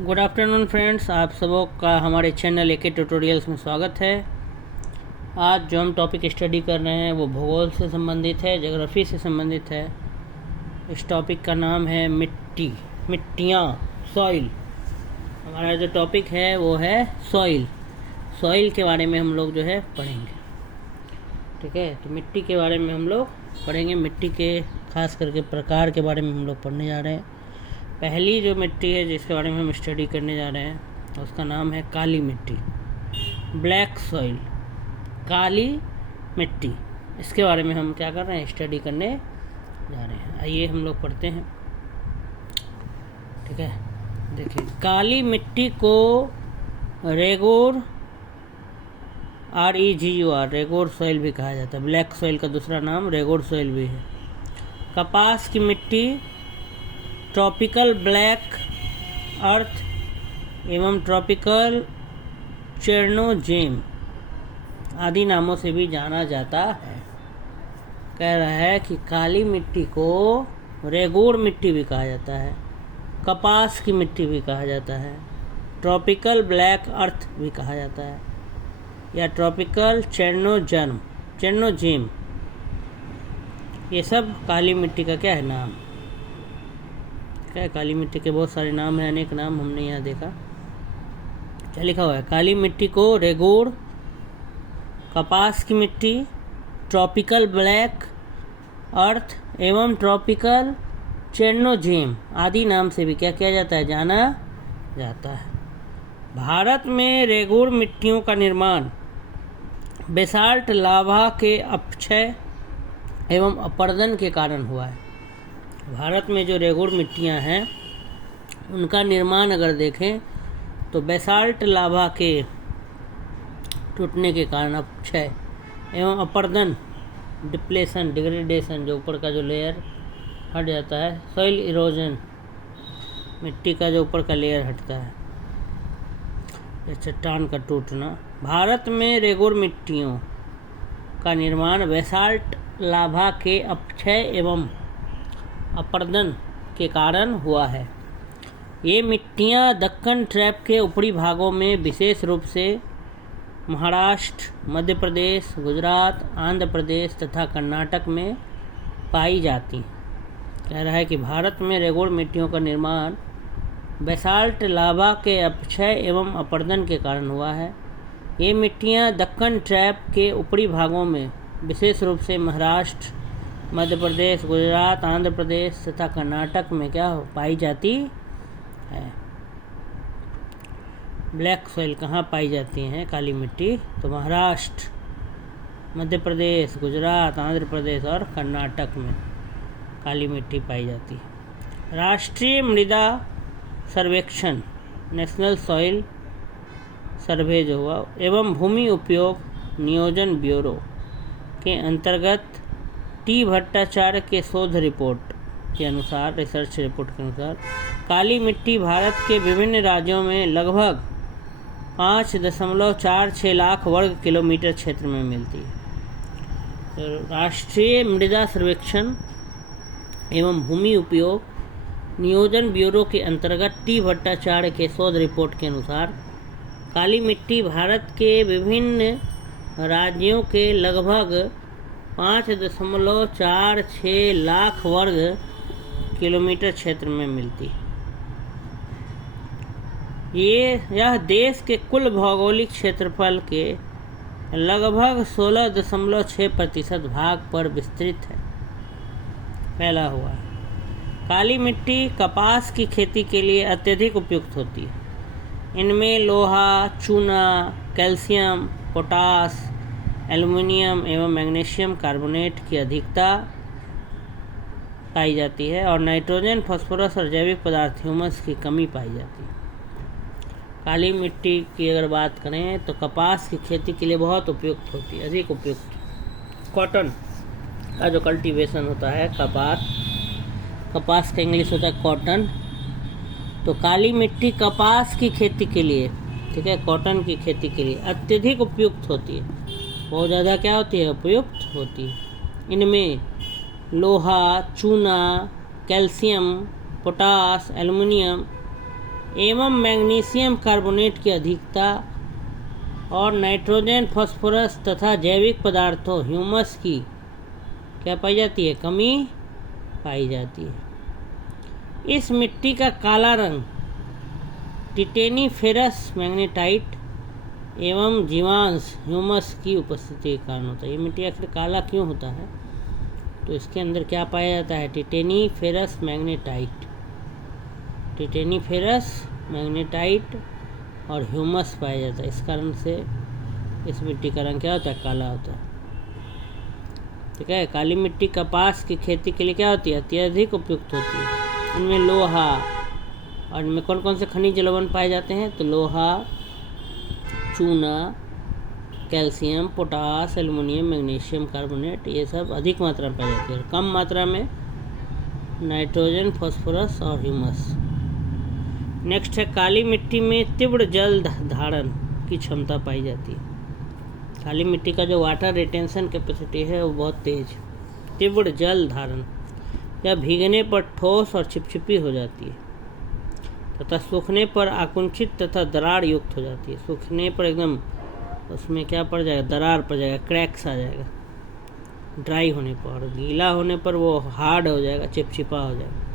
Good afternoon friends, आप सबों का हमारे चैनल एके ट्यूटोरियल्स में स्वागत है। आज जो हम टॉपिक स्टडी कर रहे हैं वो भूगोल से संबंधित है, ज्योग्राफी से संबंधित है। इस टॉपिक का नाम है मिट्टियाँ, सॉइल। हमारा जो टॉपिक है वो है सॉइल के बारे में हम लोग जो है पढ़ेंगे। ठीक है, तो मिट्टी के बारे में हम लोग पढ़ेंगे। मिट्टी के खास करके प्रकार के बारे में हम लोग पढ़ने जा रहे हैं। पहली जो मिट्टी है जिसके बारे में हम स्टडी करने जा रहे हैं उसका नाम है काली मिट्टी, ब्लैक सॉइल। काली मिट्टी, इसके बारे में हम क्या कर रहे हैं, स्टडी करने जा रहे हैं। आइए हम लोग पढ़ते हैं। ठीक है, देखिए, काली मिट्टी को रेगोर रेगोर सॉइल भी कहा जाता है। ब्लैक सॉइल का दूसरा नाम रेगोर सॉइल भी है। कपास की मिट्टी, ट्रॉपिकल ब्लैक अर्थ एवं ट्रॉपिकल चेरनोजेम आदि नामों से भी जाना जाता है। कह रहा है कि काली मिट्टी को रेगोर मिट्टी भी कहा जाता है, कपास की मिट्टी भी कहा जाता है, ट्रॉपिकल ब्लैक अर्थ भी कहा जाता है, या ट्रॉपिकल चेरनोजेम। ये सब काली मिट्टी का क्या है, नाम। क्या है, काली मिट्टी के बहुत सारे नाम हैं, अनेक नाम हमने यहाँ देखा। क्या लिखा हुआ है, काली मिट्टी को रेगोर, कपास की मिट्टी, ट्रॉपिकल ब्लैक अर्थ एवं ट्रॉपिकल चेरनोजेम आदि नाम से भी क्या किया जाता है, जाना जाता है। भारत में रेगोर मिट्टियों का निर्माण बेसाल्ट लावा के अपक्षय एवं अपरदन के कारण हुआ है। भारत में जो रेगोर मिट्टियां हैं उनका निर्माण अगर देखें तो बेसाल्ट लावा के टूटने के कारण अपक्षय एवं अपरदन, डिग्रेडेशन, जो ऊपर का जो लेयर हट जाता है, सॉइल इरोजन, मिट्टी का जो ऊपर का लेयर हटता है, चट्टान का टूटना। भारत में रेगोर मिट्टियों का निर्माण बेसाल्ट लावा के अपक्षय एवं अपरदन के कारण हुआ है। ये मिट्टियाँ दक्कन ट्रैप के ऊपरी भागों में विशेष रूप से महाराष्ट्र, मध्य प्रदेश, गुजरात, आंध्र प्रदेश तथा कर्नाटक में पाई जाती। कह रहा है कि भारत में रेगोर मिट्टियों का निर्माण बेसाल्ट लावा के अपक्षय एवं अपरदन के कारण हुआ है। ये मिट्टियाँ दक्कन ट्रैप के ऊपरी भागों में विशेष रूप से महाराष्ट्र, मध्य प्रदेश, गुजरात, आंध्र प्रदेश तथा कर्नाटक में क्या पाई जाती है। ब्लैक सॉइल कहाँ पाई जाती हैं, काली मिट्टी, तो महाराष्ट्र, मध्य प्रदेश, गुजरात, आंध्र प्रदेश और कर्नाटक में काली मिट्टी पाई जाती है। राष्ट्रीय मृदा सर्वेक्षण, नेशनल सॉइल सर्वे जो हुआ, एवं भूमि उपयोग नियोजन ब्यूरो के अंतर्गत टी भट्टाचार्य के शोध रिपोर्ट के अनुसार, रिसर्च रिपोर्ट के अनुसार, काली मिट्टी भारत के विभिन्न राज्यों में लगभग 5.46 लाख वर्ग किलोमीटर क्षेत्र में मिलती है। तो राष्ट्रीय मृदा सर्वेक्षण एवं भूमि उपयोग नियोजन ब्यूरो के अंतर्गत टी भट्टाचार्य के शोध रिपोर्ट के अनुसार काली मिट्टी भारत के विभिन्न राज्यों के लगभग 5.46 लाख वर्ग किलोमीटर क्षेत्र में मिलती है। यह देश के कुल भौगोलिक क्षेत्रफल के लगभग 16.6% भाग पर विस्तृत है, फैला हुआ है। काली मिट्टी कपास की खेती के लिए अत्यधिक उपयुक्त होती है। इनमें लोहा, चूना, कैल्शियम, पोटास, एल्युमिनियम एवं मैग्नीशियम कार्बोनेट की अधिकता पाई जाती है और नाइट्रोजन, फास्फोरस और जैविक पदार्थ ह्यूमस की कमी पाई जाती है। काली मिट्टी की अगर बात करें तो कपास की खेती के लिए बहुत उपयुक्त होती है, अधिक उपयुक्त। कॉटन का जो कल्टीवेशन होता है, कपास का इंग्लिश होता है कॉटन। तो काली मिट्टी कपास की खेती के लिए, ठीक है, कॉटन की खेती के लिए अत्यधिक उपयुक्त होती है, बहुत ज़्यादा क्या होती है, उपयुक्त होती है। इनमें लोहा, चूना, कैल्शियम, पोटास, एल्युमिनियम एवं मैग्नीशियम कार्बोनेट की अधिकता और नाइट्रोजन, फास्फोरस तथा जैविक पदार्थों ह्यूमस की क्या पाई जाती है, कमी पाई जाती है। इस मिट्टी का काला रंग टिटेनीफेरस मैग्नेटाइट एवं जीवांश ह्यूमस की उपस्थिति के कारण होता है। ये मिट्टी आखिर काला क्यों होता है, तो इसके अंदर क्या पाया जाता है, टिटेनीफेरस मैग्नेटाइट, टिटेनीफेरस मैग्नेटाइट और ह्यूमस पाया जाता है। इस कारण से इस मिट्टी का रंग क्या होता है, काला होता है। ठीक है। काली मिट्टी कपास की खेती के लिए क्या होती है, अत्यधिक उपयुक्त होती है। इनमें लोहा और इनमें कौन कौन से खनिज लवण पाए जाते हैं, तो लोहा, चूना, calcium, potash, aluminium, magnesium carbonate, ये सब अधिक मात्रा में पाई जाती है। कम मात्रा में नाइट्रोजन, फास्फोरस और ह्यूमस। नेक्स्ट है, काली मिट्टी में तीव्र जल धारण की क्षमता पाई जाती है। काली मिट्टी का जो वाटर रिटेंशन कैपेसिटी है वो बहुत तेज। तीव्र जल धारण, यह भीगने पर ठोस और चिपचिपी हो जाती है तथा सूखने पर आकुंचित तथा दरार युक्त हो जाती है। सूखने पर एकदम उसमें क्या पड़ जाएगा, दरार पड़ जाएगा, क्रैक्स आ जाएगा। ड्राई होने पर, गीला होने पर वो हार्ड हो जाएगा, चिपचिपा हो जाएगा।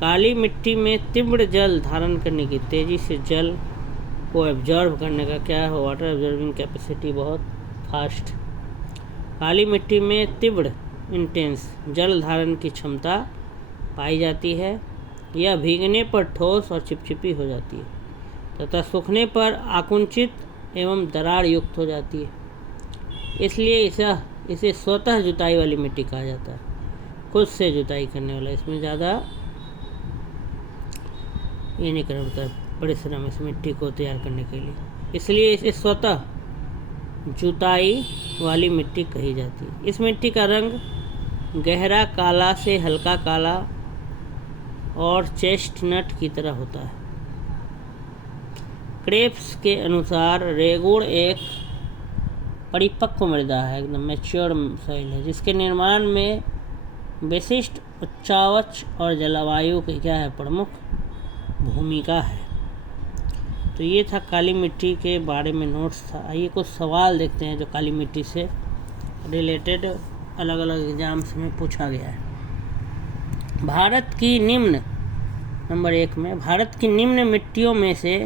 काली मिट्टी में तीव्र जल धारण करने की, तेजी से जल को एब्जॉर्ब करने का क्या है, वाटर एब्जॉर्बिंग कैपेसिटी बहुत फास्ट। काली मिट्टी में तीव्र इंटेंस जल धारण की क्षमता पाई जाती है। यह भीगने पर ठोस और चिपचिपी हो जाती है तथा सूखने पर आकुंचित एवं दरार युक्त हो जाती है। इसलिए इसे स्वतः जुताई वाली मिट्टी कहा जाता है, खुद से जुताई करने वाला। इसमें ज़्यादा ये नहीं करना पड़ता परिश्रम इस मिट्टी को तैयार करने के लिए, इसलिए इसे स्वतः जुताई वाली मिट्टी कही जाती है। इस मिट्टी का रंग गहरा काला से हल्का काला और चेस्टनट की तरह होता है। क्रेप्स के अनुसार रेगुड़ एक परिपक्व मृदा है, एकदम मैच्योर सॉइल है, जिसके निर्माण में विशिष्ट उच्चावच और जलवायु की क्या है, प्रमुख भूमिका है। तो ये था काली मिट्टी के बारे में नोट्स था। आइए कुछ सवाल देखते हैं जो काली मिट्टी से रिलेटेड अलग अलग एग्जाम्स में पूछा गया है। भारत की निम्न, नंबर 1 में, भारत की निम्न मिट्टियों में से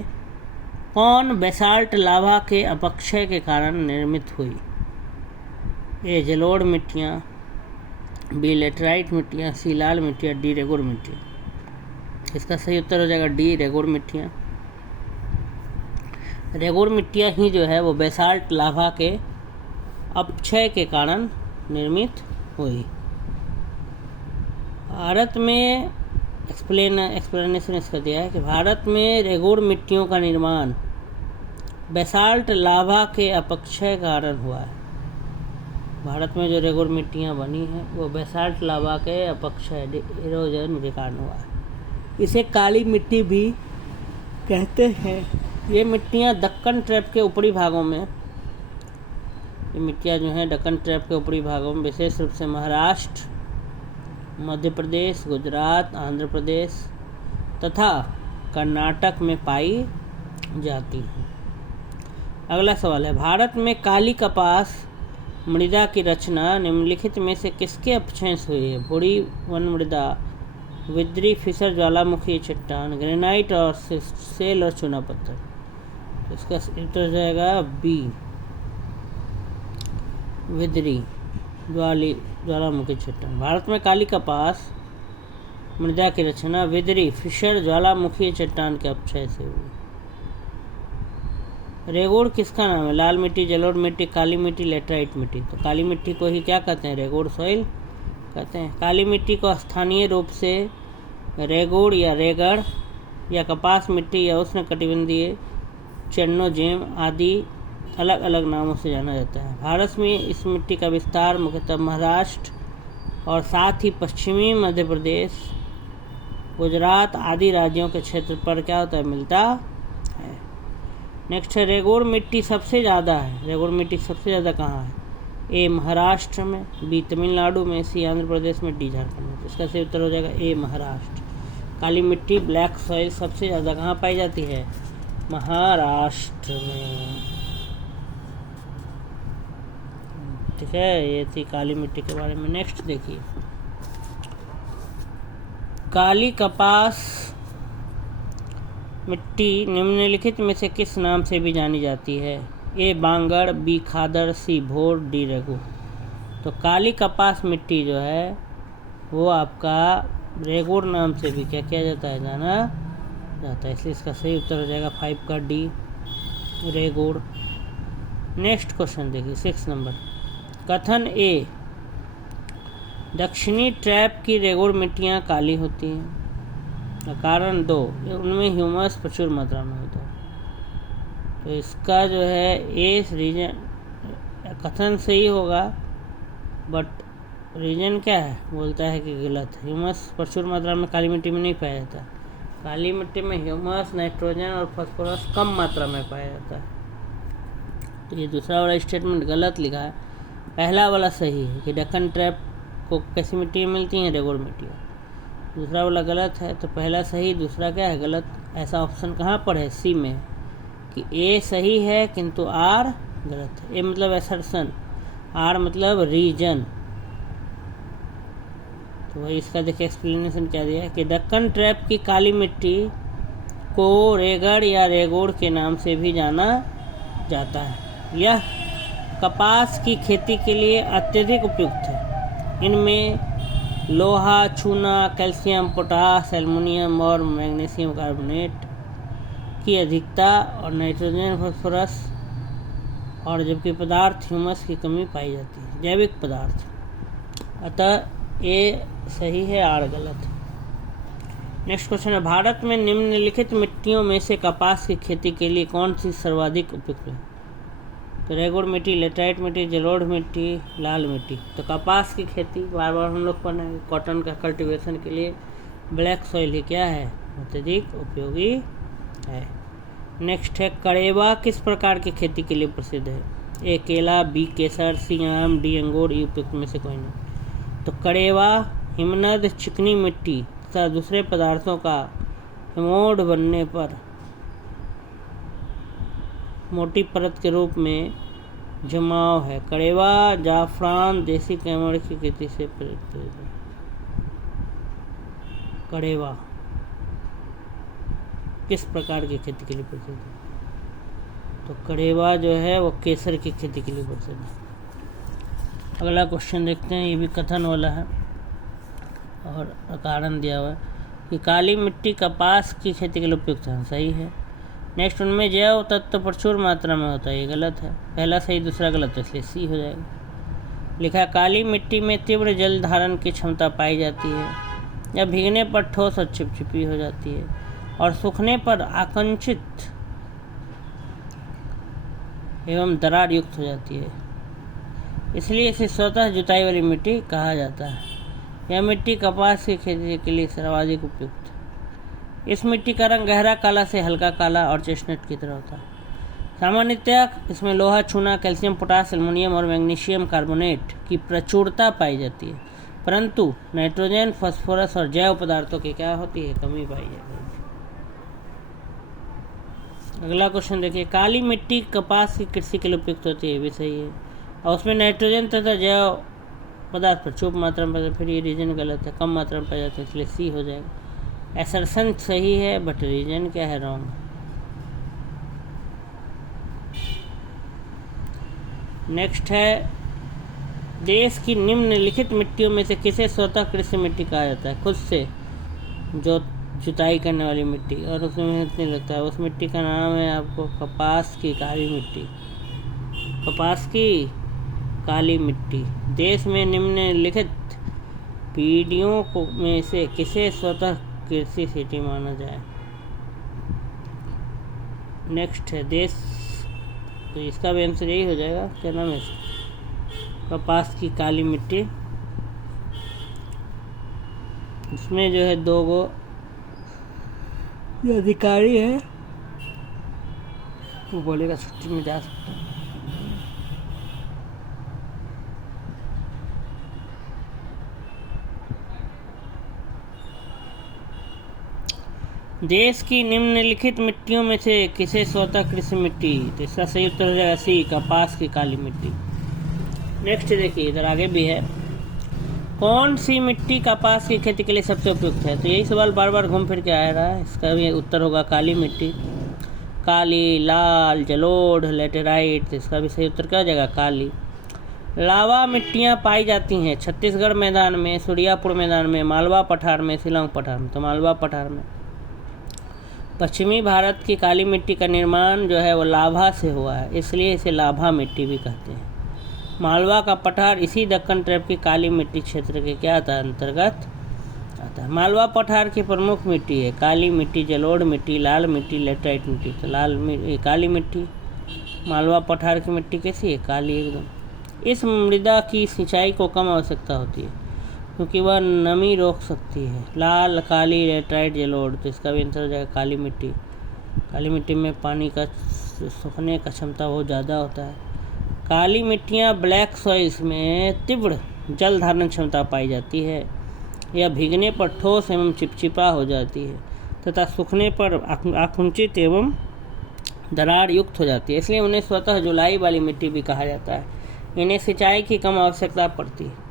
कौन बेसाल्ट लावा के अपक्षय के कारण निर्मित हुई? ए जलोढ़ मिट्टियाँ, बी लेटराइट मिट्टियाँ, सी लाल मिट्टियाँ, डी रेगुड़ मिट्टियाँ। इसका सही उत्तर हो जाएगा डी रेगुड़ मिट्टियाँ। रेगुड़ मिट्टियाँ ही जो है वो बेसाल्ट लावा के अपक्षय के कारण निर्मित हुई। भारत में एक्सप्लेनेशन इसका दिया है कि भारत में रेगुड़ मिट्टियों का निर्माण बेसाल्ट लावा के अपक्षय कारण हुआ है। भारत में जो रेगुड़ मिट्टियाँ बनी हैं वो बेसाल्ट लावा के अपक्षय इरोजन के कारण हुआ है। इसे काली मिट्टी भी कहते हैं। ये मिट्टियाँ दक्कन ट्रैप के ऊपरी भागों में, ये मिट्टियाँ जो हैं दक्कन ट्रैप के ऊपरी भागों में, विशेष रूप से महाराष्ट्र, मध्य प्रदेश, गुजरात, आंध्र प्रदेश तथा कर्नाटक में पाई जाती हैं। अगला सवाल है, भारत में काली कपास मृदा की रचना निम्नलिखित में से किसके अपक्षय से हुई है? भूरी वन मृदा, विद्री, फिशर ज्वालामुखी चट्टान, ग्रेनाइट और सेल और चूना पत्थर। इसका उत्तर हो जाएगा बी, विद्री ज्वालामुखी चट्टान। भारत में काली कपास मृदा की रचना विद्री, फिशर ज्वालामुखी चट्टान के अपक्षय से हुई। रेगुड़ किसका नाम है? लाल मिट्टी, जलोढ़ मिट्टी, काली मिट्टी, लेटराइट मिट्टी। तो काली मिट्टी को ही क्या कहते हैं? रेगुड़ सॉइल कहते हैं। काली मिट्टी को स्थानीय रूप से रेगुड़ या रेगड़ या कपास मिट्टी या उष्णकटिबंधीय चेरनोजेम आदि अलग अलग नामों से जाना जाता है। भारत में इस मिट्टी का विस्तार मुख्यतः महाराष्ट्र और साथ ही पश्चिमी मध्य प्रदेश, गुजरात आदि राज्यों के क्षेत्र पर क्या होता है? मिलता है। नेक्स्ट है, रेगुड़ मिट्टी सबसे ज़्यादा है। रेगुड़ मिट्टी सबसे ज़्यादा कहाँ है? ए महाराष्ट्र में, बी तमिलनाडु में, सी आंध्र प्रदेश में, डी झारखंड में। इसका सही उत्तर हो जाएगा ए महाराष्ट्र। काली मिट्टी ब्लैक सॉइल सबसे ज़्यादा कहाँ पाई जाती है? महाराष्ट्र में। ठीक है, ये थी काली मिट्टी के बारे में। नेक्स्ट देखिए, काली कपास मिट्टी निम्नलिखित में से किस नाम से भी जानी जाती है? ए बांगड़, बी खादर, सी भोर, डी रेगू। तो काली कपास मिट्टी जो है वो आपका रेगुर नाम से भी क्या किया जाता है? जाना जाता है। इसलिए इसका सही उत्तर हो जाएगा 5 का डी, रेगुर। नेक्स्ट क्वेश्चन देखिए 6 नंबर। कथन ए, दक्षिणी ट्रैप की रेगुर मिट्टियाँ काली होती हैं। कारण 2, उनमें ह्यूमस प्रचुर मात्रा में होता है। तो इसका जो है ए रीजन, कथन सही होगा बट रीजन क्या है? बोलता है कि गलत है। ह्यूमस प्रचुर मात्रा में काली मिट्टी में नहीं पाया जाता। काली मिट्टी में ह्यूमस, नाइट्रोजन और फास्फोरस कम मात्रा में पाया जाता है। तो ये दूसरा वाला स्टेटमेंट गलत लिखा है। पहला वाला सही है कि दक्कन ट्रैप को कैसी मिट्टी मिलती हैं? रेगुर मिट्टियाँ। दूसरा वाला गलत है। तो पहला सही, दूसरा क्या है? गलत। ऐसा ऑप्शन कहाँ पर है? सी में, कि ए सही है किंतु आर गलत है। ए मतलब एसर्शन, आर मतलब रीजन। तो वही इसका देखिए एक्सप्लेनेशन क्या दिया है कि दक्कन ट्रैप की काली मिट्टी को रेगड़ या रेगोड़ के नाम से भी जाना जाता है। यह कपास की खेती के लिए अत्यधिक उपयुक्त है। इनमें लोहा, चूना, कैल्शियम, पोटास, एल्युमिनियम और मैग्नीशियम कार्बोनेट की अधिकता और नाइट्रोजन, फास्फोरस और जबकि पदार्थ ह्यूमस की कमी पाई जाती है। जैविक पदार्थ। अतः ए सही है, आर गलत। नेक्स्ट क्वेश्चन है, भारत में निम्नलिखित मिट्टियों में से कपास की खेती के लिए कौन सी सर्वाधिक उपयुक्त है? तो रेगुर मिट्टी, लेटराइट मिट्टी, जलोढ़ मिट्टी, लाल मिट्टी। तो कपास की खेती बार बार हम लोग पढ़ेंगे, कॉटन का कल्टीवेशन के लिए ब्लैक सॉइल ही क्या है? अत्यधिक उपयोगी है। नेक्स्ट है, कड़ेवा किस प्रकार की खेती के लिए प्रसिद्ध है? ए केला, बी केसर, सी आम, डी अंगूर, ई उपयुक्त में से कोई नहीं। तो कड़ेवा हिमनद, चिकनी मिट्टी तथा दूसरे पदार्थों का हिमोड बनने पर मोटी परत के रूप में जमाव है। कड़ेवा जाफरान, देसी कैमल की खेती से प्रेरित है। कड़ेवा किस प्रकार की खेती के लिए प्रसिद्ध है? तो कड़ेवा जो है वो केसर की खेती के लिए प्रसिद्ध है। अगला क्वेश्चन देखते हैं, ये भी कथन वाला है और कारण दिया हुआ है कि काली मिट्टी कपास की खेती के लिए उपयुक्त है। सही है। नेक्स्ट, उनमें जैव तत्व प्रचुर मात्रा में होता है। ये गलत है। पहला सही, दूसरा गलत है, इसलिए सी हो जाएगा। लिखा, काली मिट्टी में तीव्र जल धारण की क्षमता पाई जाती है। यह भीगने पर ठोस और चिपचिपी हो जाती है और सूखने पर आकुंचित एवं दरार युक्त हो जाती है। इसलिए इसे स्वतः जुताई वाली मिट्टी कहा जाता है। यह मिट्टी कपास की खेती के लिए सर्वाधिक उपयुक्त है। इस मिट्टी का रंग गहरा काला से हल्का काला और चेस्टनट की तरह होता है। सामान्यतः इसमें लोहा, चूना, कैल्शियम, पोटास, एल्युमिनियम और मैग्नीशियम कार्बोनेट की प्रचुरता पाई जाती है, परंतु नाइट्रोजन, फास्फोरस और जैव पदार्थों की क्या होती है? कमी पाई जाती है। अगला क्वेश्चन देखिए, काली मिट्टी कपास की कृषि के लिए उपयुक्त होती है। भी सही है। और उसमें नाइट्रोजन तथा जैव पदार्थ प्रचुर मात्रा में पाए जाते हैं। फिर ये रीजन गलत है, कम मात्रा में पाए जाते हैं, इसलिए सी हो जाएगा। एसर्शन सही है बट रीजन क्या है? रॉन्ग। नेक्स्ट है, देश की निम्नलिखित मिट्टियों में से किसे स्वतः कृषि मिट्टी कहा जाता है? खुद से जो जुताई करने वाली मिट्टी और उसमें मेहनत नहीं लगता है, उस मिट्टी का नाम है आपको कपास की काली मिट्टी। कपास की काली मिट्टी। देश में निम्नलिखित पीढ़ियों को में से किसे स्वतः कृषि सिटी माना जाए? नेक्स्ट है, देश, तो इसका भी आंसर यही हो जाएगा। क्या नाम है इसका? कपास की काली मिट्टी। इसमें जो है 2 गो जो अधिकारी है वो बोलेगा छुट्टी में जा सकता है। देश की निम्नलिखित मिट्टियों में से किसे स्वतः कृषि मिट्टी? तो इसका सही उत्तर हो जाएगा सी, कपास की काली मिट्टी। नेक्स्ट देखिए, इधर आगे भी है, कौन सी मिट्टी कपास की खेती के लिए सबसे उपयुक्त है? तो यही सवाल बार बार घूम फिर के आ रहा है। इसका भी उत्तर होगा काली मिट्टी। काली, लाल, जलोढ़, लेटेराइट। तो इसका भी सही उत्तर क्या हो जाएगा? काली। लावा मिट्टियाँ पाई जाती हैं छत्तीसगढ़ मैदान में, सूर्यापुर मैदान में, मालवा पठार में, शिलांग पठार में। तो मालवा पठार में। पश्चिमी भारत की काली मिट्टी का निर्माण जो है वो लाभा से हुआ है, इसलिए इसे लाभा मिट्टी भी कहते हैं। मालवा का पठार इसी दक्कन ट्रैप की काली मिट्टी क्षेत्र के क्या आता है? अंतर्गत आता है। मालवा पठार की प्रमुख मिट्टी है काली मिट्टी, जलोढ़ मिट्टी, लाल मिट्टी, लेटराइट मिट्टी। तो काली मिट्टी, मालवा पठार की मिट्टी कैसी है? काली एकदम। इस मृदा की सिंचाई को कम आवश्यकता होती है क्योंकि वह नमी रोक सकती है। लाल, काली, लेटराइट, जलोढ़। तो इसका भी आंसर हो जाएगा काली मिट्टी। काली मिट्टी में पानी का सूखने का क्षमता बहुत ज़्यादा होता है। काली मिट्टियाँ ब्लैक सॉइल्स में तीव्र जल धारण क्षमता पाई जाती है। यह भीगने पर ठोस एवं चिपचिपा हो जाती है तथा सूखने पर आकुंचित एवं दरार युक्त हो जाती है, इसलिए उन्हें स्वतः जुलाई वाली मिट्टी भी कहा जाता है। इन्हें सिंचाई की कम आवश्यकता पड़ती है।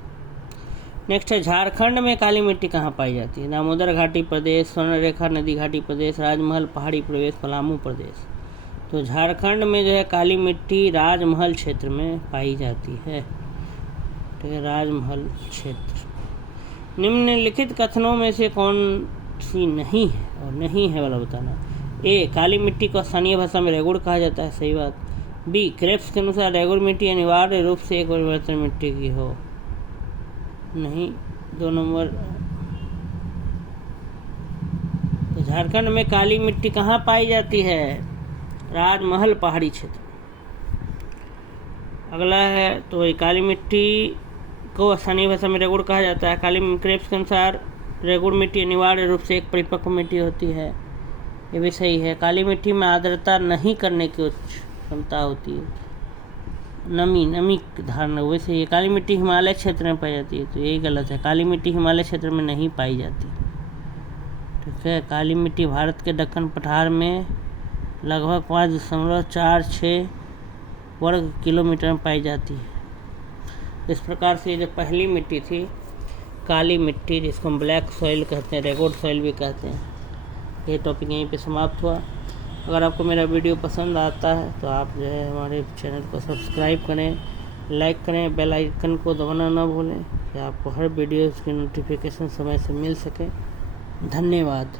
नेक्स्ट है, झारखंड में काली मिट्टी कहाँ पाई जाती है? दामोदर घाटी प्रदेश, स्वर्णरेखा नदी घाटी प्रदेश, राजमहल पहाड़ी प्रदेश, पलामू प्रदेश। तो झारखंड में जो है काली मिट्टी राजमहल क्षेत्र में पाई जाती है। ठीक है, राजमहल क्षेत्र। निम्नलिखित कथनों में से कौन सी नहीं है? और नहीं है वाला बताना। ए, काली मिट्टी को स्थानीय भाषा में रेगुड़ कहा जाता है, सही बात। बी, क्रेप्स के अनुसार रेगुड़ मिट्टी अनिवार्य रूप से एक परिवर्तन मिट्टी की हो, नहीं। 2 नंबर। तो झारखंड में काली मिट्टी कहाँ पाई जाती है? राजमहल पहाड़ी क्षेत्र। अगला है, तो ये काली मिट्टी को स्थानीय भाषा में रेगुड़ कहा जाता है। काली क्रेप्स के अनुसार रेगुड़ मिट्टी अनिवार्य रूप से एक परिपक्व मिट्टी होती है, ये भी सही है। काली मिट्टी में आर्द्रता नहीं करने की उच्च क्षमता होती है, नमी धारण। वैसे ये काली मिट्टी हिमालय क्षेत्र में पाई जाती है, तो यही गलत है। काली मिट्टी हिमालय क्षेत्र में नहीं पाई जाती। ठीक है, काली मिट्टी भारत के दक्कन पठार में लगभग 5.46 वर्ग किलोमीटर में पाई जाती है। इस प्रकार से जो पहली मिट्टी थी काली मिट्टी, जिसको हम ब्लैक सॉइल कहते हैं, रेगुड़ सॉइल भी कहते हैं, ये टॉपिक यहीं पे समाप्त हुआ। अगर आपको मेरा वीडियो पसंद आता है तो आप जो है हमारे चैनल को सब्सक्राइब करें, लाइक करें, बेल आइकन को दबाना ना भूलें कि आपको हर वीडियो की नोटिफिकेशन समय से मिल सके। धन्यवाद।